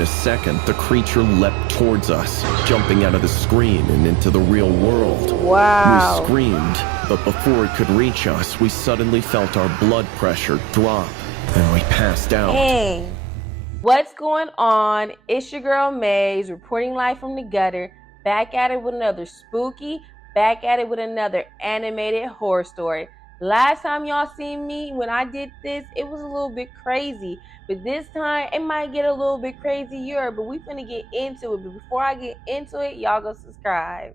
In a second, the creature leapt towards us, jumping out of the screen and into the real world. We Wow. screamed, but before it could reach us, we suddenly felt our blood pressure drop, and we passed out. Dang. What's going on? It's your girl Maze, reporting live from the gutter, back at it with another spooky, back at it with another animated horror story. Last time y'all seen me when I did this, it was a little bit crazy. But this time, it might get a little bit crazier, but we finna get into it. But before I get into it, y'all go subscribe.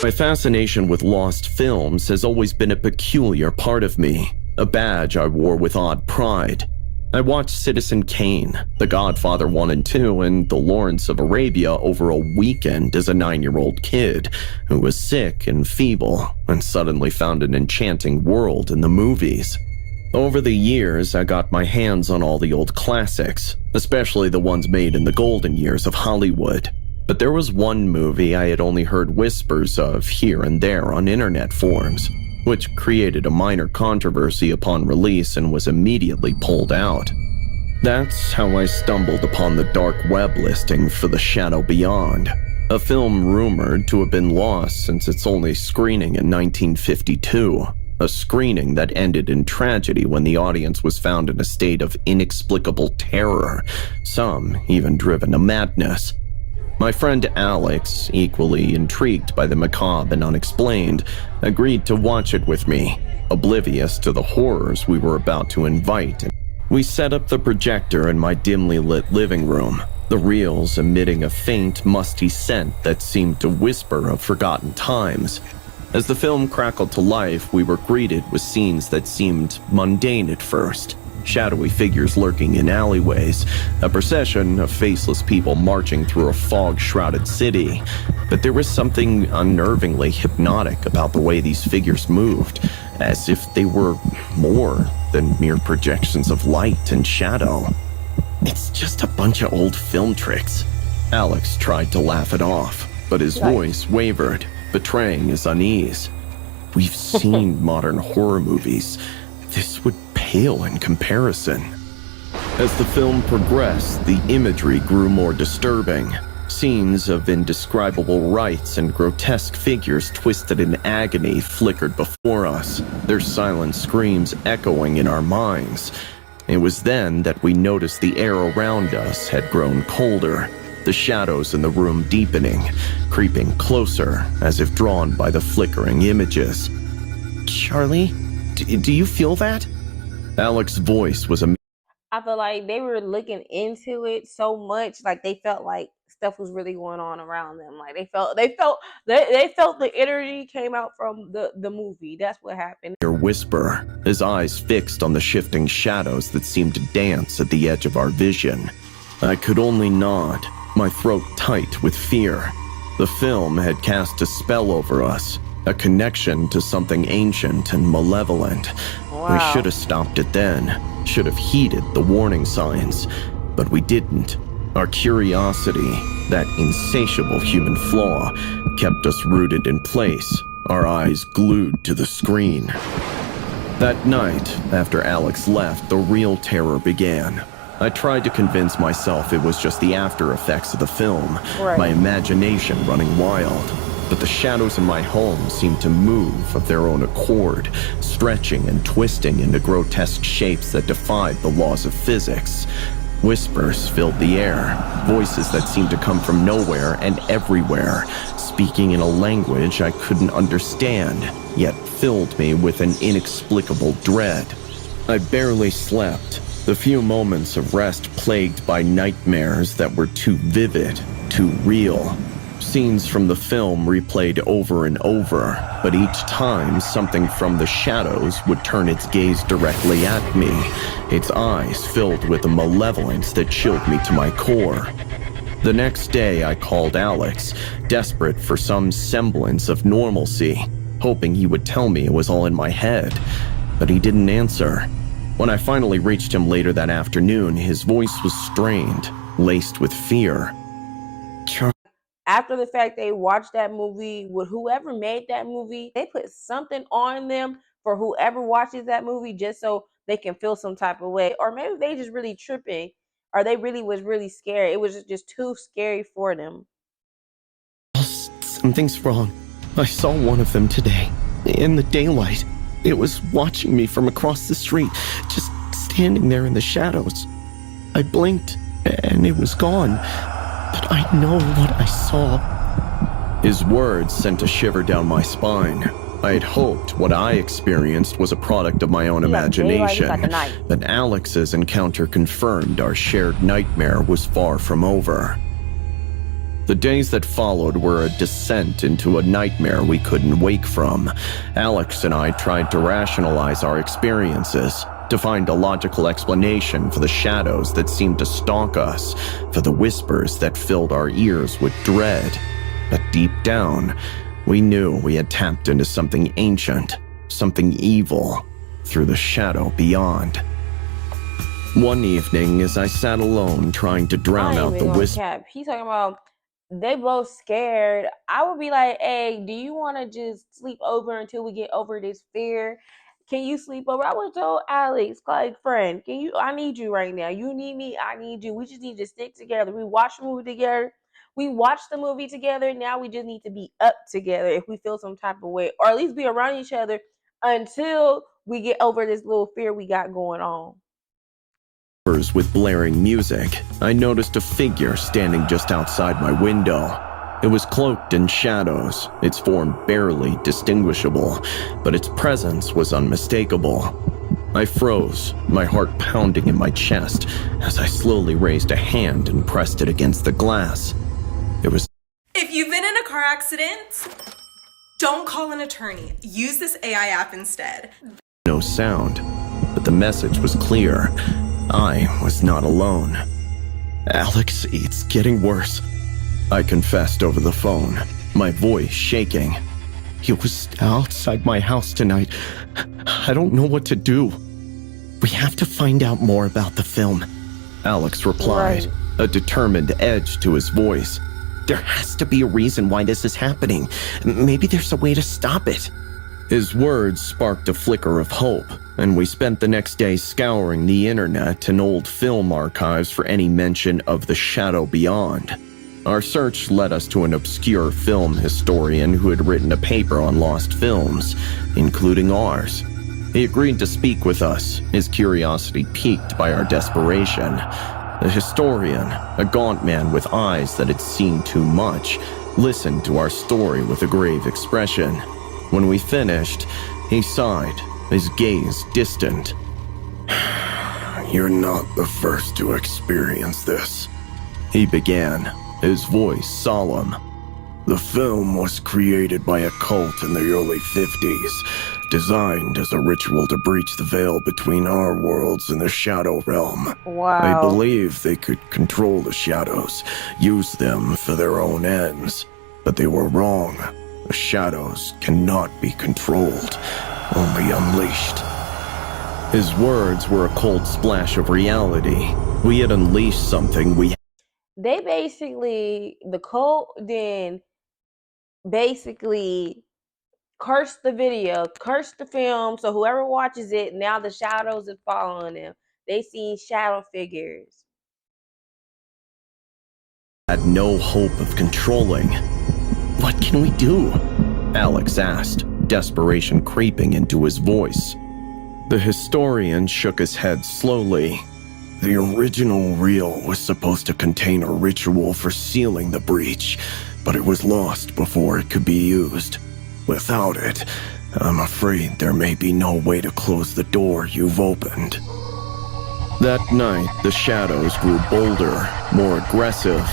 My fascination with lost films has always been a peculiar part of me, a badge I wore with odd pride. I watched Citizen Kane, The Godfather 1 and 2, and The Lawrence of Arabia over a weekend as a 9-year-old kid who was sick and feeble and suddenly found an enchanting world in the movies. Over the years, I got my hands on all the old classics, especially the ones made in the golden years of Hollywood. But there was one movie I had only heard whispers of here and there on internet forums, which created a minor controversy upon release and was immediately pulled out. That's how I stumbled upon the dark web listing for The Shadow Beyond, a film rumored to have been lost since its only screening in 1952, a screening that ended in tragedy when the audience was found in a state of inexplicable terror, some even driven to madness. My friend Alex, equally intrigued by the macabre and unexplained, agreed to watch it with me, oblivious to the horrors we were about to invite. We set up the projector in my dimly lit living room, the reels emitting a faint, musty scent that seemed to whisper of forgotten times. As the film crackled to life, we were greeted with scenes that seemed mundane at first. Shadowy figures lurking in alleyways, a procession of faceless people marching through a fog-shrouded city. But there was something unnervingly hypnotic about the way these figures moved, as if they were more than mere projections of light and shadow. "It's just a bunch of old film tricks." Alex tried to laugh it off, but his voice wavered, betraying his unease. "We've seen modern horror movies. This would pale in comparison." As the film progressed, the imagery grew more disturbing. Scenes of indescribable rites and grotesque figures twisted in agony flickered before us, their silent screams echoing in our minds. It was then that we noticed the air around us had grown colder, the shadows in the room deepening, creeping closer as if drawn by the flickering images. "Charlie, do you feel that?" Alex's voice was a... I feel like they were looking into it so much, like they felt like stuff was really going on around them. Like they felt the energy came out from the movie. That's what happened. Your whisper, his eyes fixed on the shifting shadows that seemed to dance at the edge of our vision. I could only nod, my throat tight with fear. The film had cast a spell over us, a connection to something ancient and malevolent. Wow. We should have stopped it then, should have heeded the warning signs, but we didn't. Our curiosity, that insatiable human flaw, kept us rooted in place, our eyes glued to the screen. That night, after Alex left, the real terror began. I tried to convince myself it was just the after effects of the film, my imagination running wild. But the shadows in my home seemed to move of their own accord, stretching and twisting into grotesque shapes that defied the laws of physics. Whispers filled the air, voices that seemed to come from nowhere and everywhere, speaking in a language I couldn't understand, yet filled me with an inexplicable dread. I barely slept, the few moments of rest plagued by nightmares that were too vivid, too real. Scenes from the film replayed over and over, but each time something from the shadows would turn its gaze directly at me, its eyes filled with a malevolence that chilled me to my core. The next day I called Alex, desperate for some semblance of normalcy, hoping he would tell me it was all in my head, but he didn't answer. When I finally reached him later that afternoon, his voice was strained, laced with fear. After the fact they watched that movie, with whoever made that movie, they put something on them for whoever watches that movie just so they can feel some type of way. Or maybe they just really tripping. or they really was really scared. It was just too scary for them. Something's wrong. I saw one of them today, in the daylight. It was watching me from across the street, just standing there in the shadows. I blinked, and it was gone. But I know what I saw. His words sent a shiver down my spine. I had hoped what I experienced was a product of my own imagination, but Alex's encounter confirmed our shared nightmare was far from over. The days that followed were a descent into a nightmare we couldn't wake from. Alex and I tried to rationalize our experiences, to find a logical explanation for the shadows that seemed to stalk us, for the whispers that filled our ears with dread. But deep down, we knew we had tapped into something ancient, something evil, through the shadow beyond. One evening, as I sat alone trying to drown out the whispers. He's talking about they both scared. I would be like, hey, do you want to just sleep over until we get over this fear? Can you sleep over? I would tell Alex, like, friend, I need you right now. You need me, I need you. We just need to stick together. We watch the movie together. Now we just need to be up together if we feel some type of way, or at least be around each other until we get over this little fear we got going on. With blaring music, I noticed a figure standing just outside my window. It was cloaked in shadows, its form barely distinguishable, but its presence was unmistakable. I froze, my heart pounding in my chest, as I slowly raised a hand and pressed it against the glass. It was... If you've been in a car accident, don't call an attorney. Use this AI app instead. No sound, but the message was clear. I was not alone. Alex, it's getting worse, I confessed over the phone, my voice shaking. He was outside my house tonight. I don't know what to do. We have to find out more about the film, Alex replied, a determined edge to his voice. There has to be a reason why this is happening. Maybe there's a way to stop it. His words sparked a flicker of hope, and we spent the next day scouring the internet and old film archives for any mention of the shadow beyond. Our search led us to an obscure film historian who had written a paper on lost films, including ours. He agreed to speak with us, his curiosity piqued by our desperation. The historian, a gaunt man with eyes that had seen too much, listened to our story with a grave expression. When we finished, he sighed, his gaze distant. You're not the first to experience this, he began, his voice solemn. The film was created by a cult in the early 50s, designed as a ritual to breach the veil between our worlds and the shadow realm. Wow. I believe they could control the shadows, use them for their own ends, but they were wrong. The shadows cannot be controlled, only unleashed. His words were a cold splash of reality. We had unleashed something They basically, the cult then basically cursed the video, cursed the film, so whoever watches it, now the shadows are following them. They see shadow figures. Had no hope of controlling. What can we do? Alex asked, desperation creeping into his voice. The historian shook his head slowly. The original reel was supposed to contain a ritual for sealing the breach, but it was lost before it could be used. Without it, I'm afraid there may be no way to close the door you've opened. That night, the shadows grew bolder, more aggressive.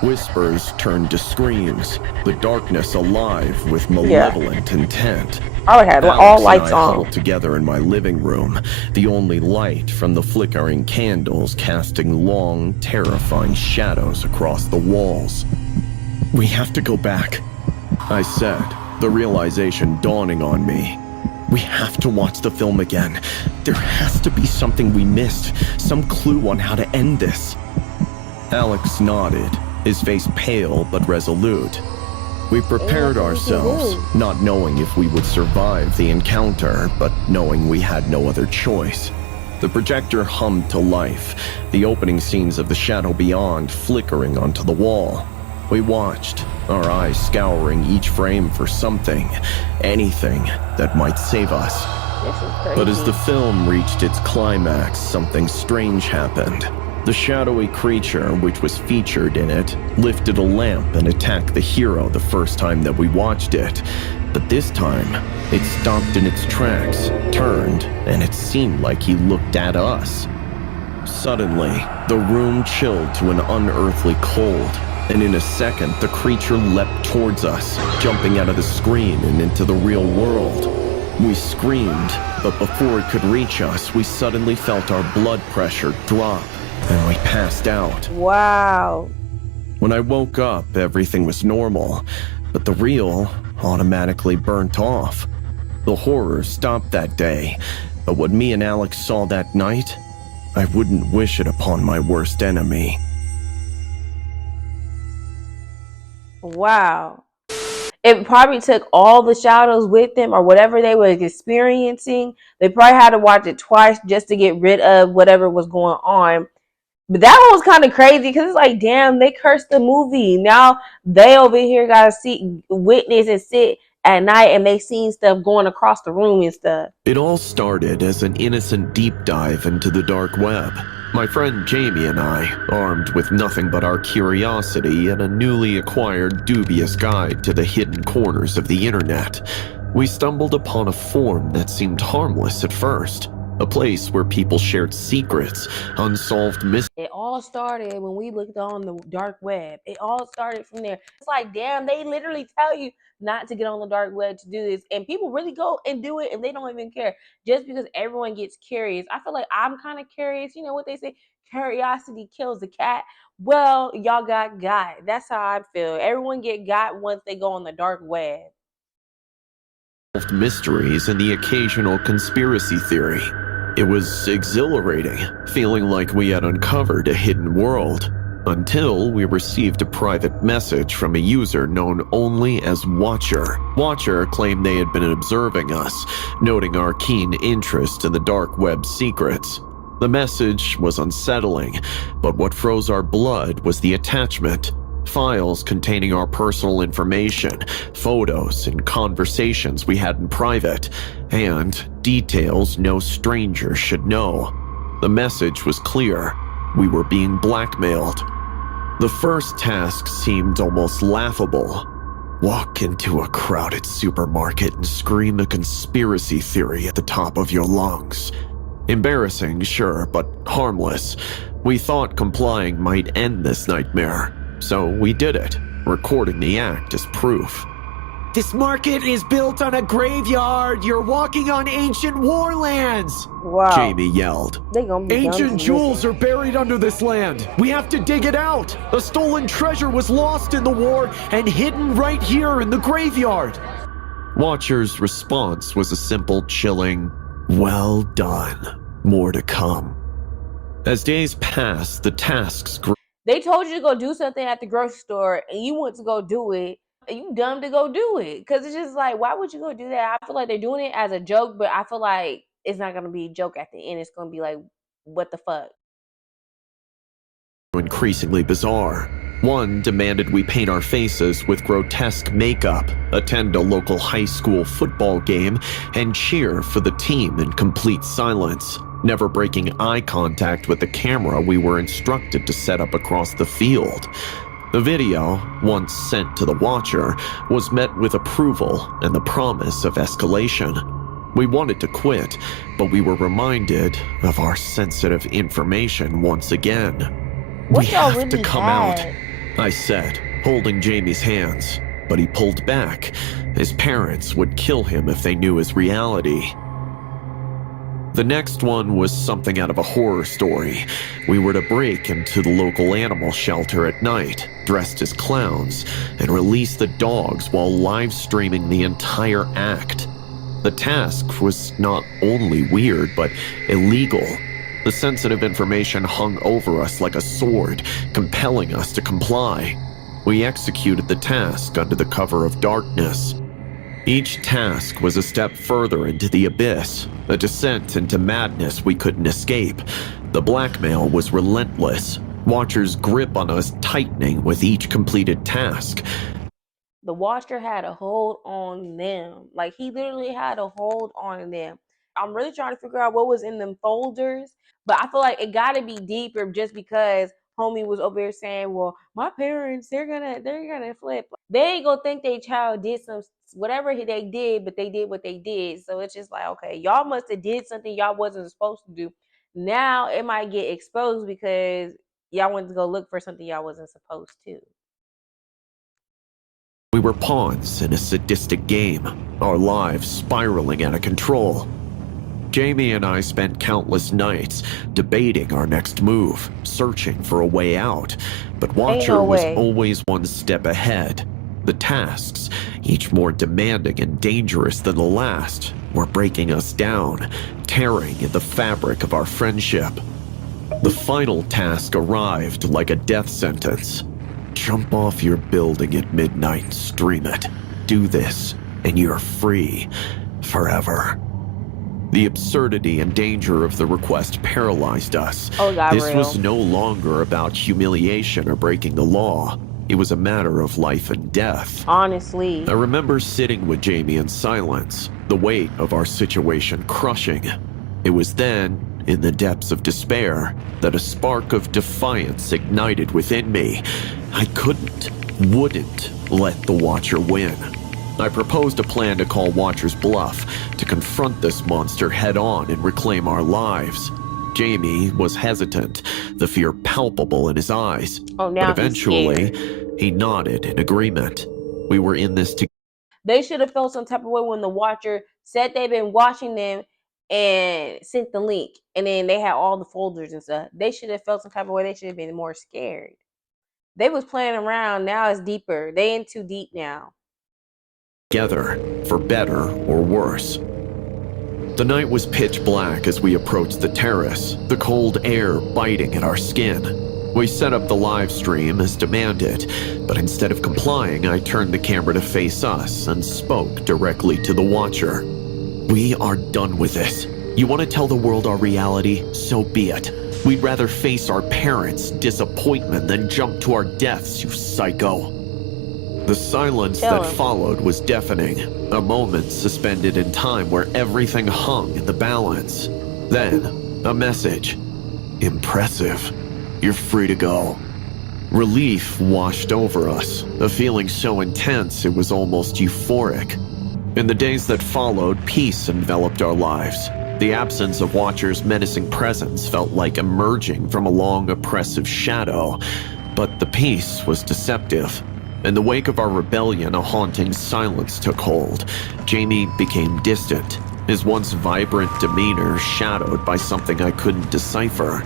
Whispers turned to screams, the darkness alive with malevolent intent. I had all lights on. Huddled together in my living room, the only light from the flickering candles casting long, terrifying shadows across the walls. We have to go back, I said, the realization dawning on me. We have to watch the film again. There has to be something we missed, some clue on how to end this. Alex nodded, his face pale but resolute. We prepared ourselves, not knowing if we would survive the encounter, but knowing we had no other choice. The projector hummed to life, the opening scenes of The Shadow Beyond flickering onto the wall. We watched, our eyes scouring each frame for something, anything that might save us. This is crazy. But as the film reached its climax, something strange happened. The shadowy creature, which was featured in it, lifted a lamp and attacked the hero the first time that we watched it. But this time, it stopped in its tracks, turned, and it seemed like he looked at us. Suddenly, the room chilled to an unearthly cold, and in a second, the creature leapt towards us, jumping out of the screen and into the real world. We screamed, but before it could reach us, we suddenly felt our blood pressure drop, and we passed out. Wow. When I woke up, everything was normal, but the reel automatically burnt off. The horror stopped that day, but what me and Alex saw that night, I wouldn't wish it upon my worst enemy. Wow. It probably took all the shadows with them or whatever they were experiencing. They probably had to watch it twice just to get rid of whatever was going on. But that one was kind of crazy because it's like, damn, they cursed the movie. Now they over here got to witness and sit at night and they seen stuff going across the room and stuff. It all started as an innocent deep dive into the dark web. My friend Jamie and I, armed with nothing but our curiosity and a newly acquired dubious guide to the hidden corners of the internet, we stumbled upon a forum that seemed harmless at first. A place where people shared secrets, unsolved mysteries. It all started when we looked on the dark web. It all started from there. It's like, damn, they literally tell you not to get on the dark web to do this. And people really go and do it and they don't even care. Just because everyone gets curious. I feel like I'm kind of curious. You know what they say? Curiosity kills the cat. Well, y'all got. That's how I feel. Everyone got once they go on the dark web. Mysteries and the occasional conspiracy theory. It was exhilarating, feeling like we had uncovered a hidden world, until we received a private message from a user known only as Watcher. Watcher claimed they had been observing us, noting our keen interest in the dark web secrets. The message was unsettling, but what froze our blood was the attachment. Files containing our personal information, photos and conversations we had in private, and details no stranger should know. The message was clear. We were being blackmailed. The first task seemed almost laughable. Walk into a crowded supermarket and scream a conspiracy theory at the top of your lungs. Embarrassing, sure, but harmless. We thought complying might end this nightmare. So we did it, recording the act as proof. This market is built on a graveyard. You're walking on ancient warlands. Wow. Jamie yelled. They gonna be Ancient jewels are buried under this land. We have to dig it out. A stolen treasure was lost in the war and hidden right here in the graveyard. Watcher's response was a simple, chilling, "Well done. More to come." As days passed, the tasks grew. They told you to go do something at the grocery store and you went to go do it. And you dumb to go do it. Because it's just like, why would you go do that? I feel like they're doing it as a joke, but I feel like it's not going to be a joke at the end. It's going to be like, what the fuck? Increasingly bizarre. One demanded we paint our faces with grotesque makeup, attend a local high school football game, and cheer for the team in complete silence, never breaking eye contact with the camera we were instructed to set up across the field. The video, once sent to the Watcher, was met with approval and the promise of escalation. We wanted to quit, but we were reminded of our sensitive information once again. What "We y'all have to really come had?" out," I said, holding Jamie's hands, but he pulled back. His parents would kill him if they knew his reality. The next one was something out of a horror story. We were to break into the local animal shelter at night, dressed as clowns, and release the dogs while live streaming the entire act. The task was not only weird, but illegal. The sensitive information hung over us like a sword, compelling us to comply. We executed the task under the cover of darkness. Each task was a step further into the abyss, a descent into madness we couldn't escape. The blackmail was relentless, Watcher's grip on us tightening with each completed task. The Watcher had a hold on them. Like, he literally had a hold on them. I'm really trying to figure out what was in them folders, but I feel like it got to be deeper just because homie was over here saying, well, my parents, they're gonna flip. They ain't gonna think their child did some whatever they did, but they did what they did. So it's just like, okay, y'all must have did something y'all wasn't supposed to do. Now it might get exposed because y'all went to go look for something y'all wasn't supposed to. We were pawns in a sadistic game, our lives spiraling out of control. Jamie and I spent countless nights debating our next move, searching for a way out, but Watcher was always one step ahead. The tasks, each more demanding and dangerous than the last, were breaking us down, tearing at the fabric of our friendship. The final task arrived like a death sentence. Jump off your building at midnight and stream it. Do this, and you're free. Forever. The absurdity and danger of the request paralyzed us. This was no longer about humiliation or breaking the law. It was a matter of life and death. Honestly. I remember sitting with Jamie in silence, the weight of our situation crushing. It was then, in the depths of despair, that a spark of defiance ignited within me. I wouldn't let the Watcher win. I proposed a plan to call Watcher's bluff, to confront this monster head-on and reclaim our lives. Jamie was hesitant, the fear palpable in his eyes. Oh, now but eventually, he nodded in agreement. We were in this together. They should have felt some type of way when the Watcher said they've been watching them and sent the link, and then they had all the folders and stuff. They should have felt some type of way. They should have been more scared. They was playing around. Now it's deeper. They in too deep now. Together, for better or worse. The night was pitch black as we approached the terrace, the cold air biting at our skin. We set up the live stream as demanded, but instead of complying, I turned the camera to face us and spoke directly to the Watcher. We are done with this. You want to tell the world our reality? So be it. We'd rather face our parents' disappointment than jump to our deaths, you psycho. The silence that followed was deafening, a moment suspended in time where everything hung in the balance. Then, a message. Impressive. You're free to go. Relief washed over us, a feeling so intense it was almost euphoric. In the days that followed, peace enveloped our lives. The absence of Watcher's menacing presence felt like emerging from a long oppressive shadow, but the peace was deceptive. In the wake of our rebellion, a haunting silence took hold. Jamie became distant, his once vibrant demeanor shadowed by something I couldn't decipher.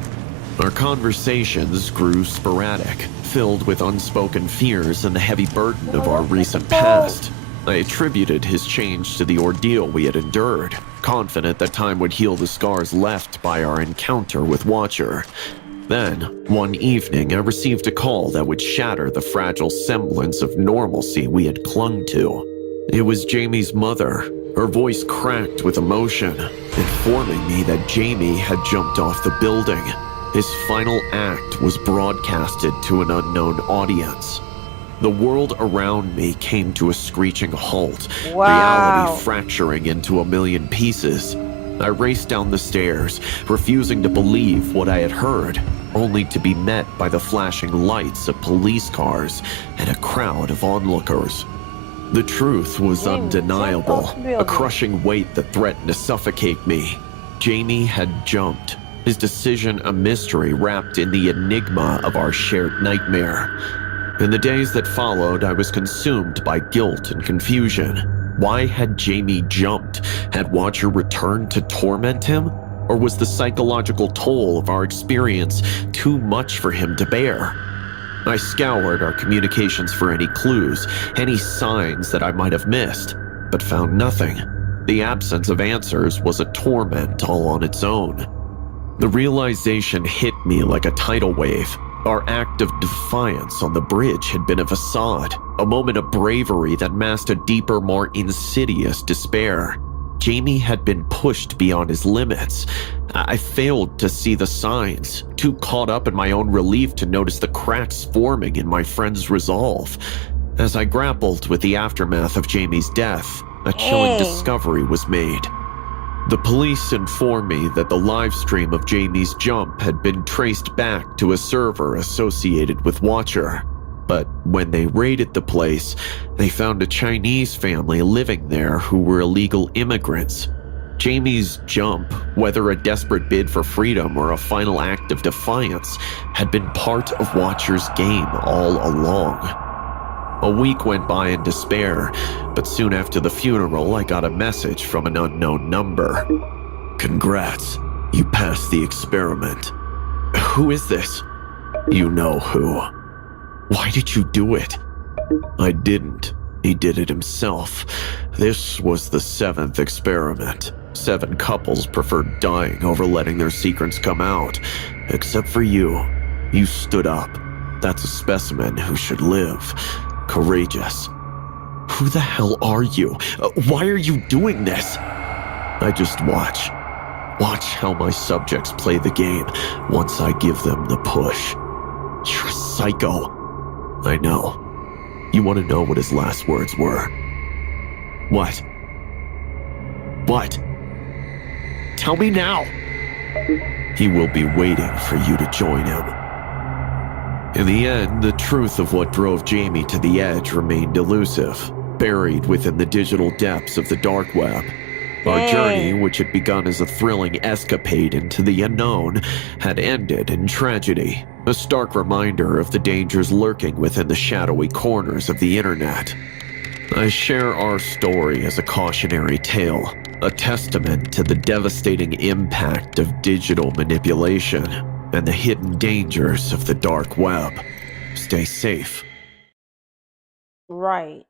Our conversations grew sporadic, filled with unspoken fears and the heavy burden of our recent past. I attributed his change to the ordeal we had endured, confident that time would heal the scars left by our encounter with Watcher. Then, one evening, I received a call that would shatter the fragile semblance of normalcy we had clung to. It was Jamie's mother, her voice cracked with emotion, informing me that Jamie had jumped off the building. His final act was broadcasted to an unknown audience. The world around me came to a screeching halt, reality fracturing into a million pieces. I raced down the stairs, refusing to believe what I had heard, only to be met by the flashing lights of police cars and a crowd of onlookers. The truth was undeniable, a crushing weight that threatened to suffocate me. Jamie had jumped, his decision a mystery wrapped in the enigma of our shared nightmare. In the days that followed, I was consumed by guilt and confusion. Why had Jamie jumped? Had Watcher returned to torment him? Or was the psychological toll of our experience too much for him to bear? I scoured our communications for any clues, any signs that I might have missed, but found nothing. The absence of answers was a torment all on its own. The realization hit me like a tidal wave. Our act of defiance on the bridge had been a facade, a moment of bravery that masked a deeper, more insidious despair. Jamie had been pushed beyond his limits. I failed to see the signs, too caught up in my own relief to notice the cracks forming in my friend's resolve. As I grappled with the aftermath of Jamie's death, a chilling discovery was made. The police informed me that the live stream of Jamie's jump had been traced back to a server associated with Watcher. But when they raided the place, they found a Chinese family living there who were illegal immigrants. Jamie's jump, whether a desperate bid for freedom or a final act of defiance, had been part of Watcher's game all along. A week went by in despair, but soon after the funeral, I got a message from an unknown number. "Congrats, you passed the experiment." "Who is this?" "You know who." "Why did you do it?" "I didn't. He did it himself. This was the 7th experiment. 7 couples preferred dying over letting their secrets come out. Except for you. You stood up. That's a specimen who should live. Courageous." "Who the hell are you? Why are you doing this?" "I just watch. Watch how my subjects play the game once I give them the push." "You're a psycho." "I know. You want to know what his last words were?" "What? What? Tell me now." "He will be waiting for you to join him." In the end, the truth of what drove Jamie to the edge remained elusive, buried within the digital depths of the dark web. Our journey, which had begun as a thrilling escapade into the unknown, had ended in tragedy, a stark reminder of the dangers lurking within the shadowy corners of the internet. I share our story as a cautionary tale, a testament to the devastating impact of digital manipulation and the hidden dangers of the dark web. Stay safe. Right.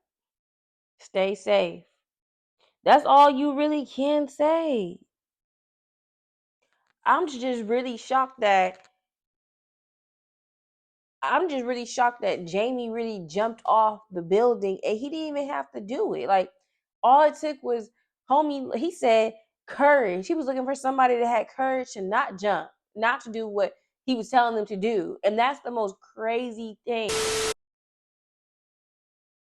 Stay safe. That's all you really can say. I'm just really shocked that Jamie really jumped off the building and he didn't even have to do it. Like, all it took was homie, he said courage. He was looking for somebody that had courage to not jump, not to do what he was telling them to do. And that's the most crazy thing.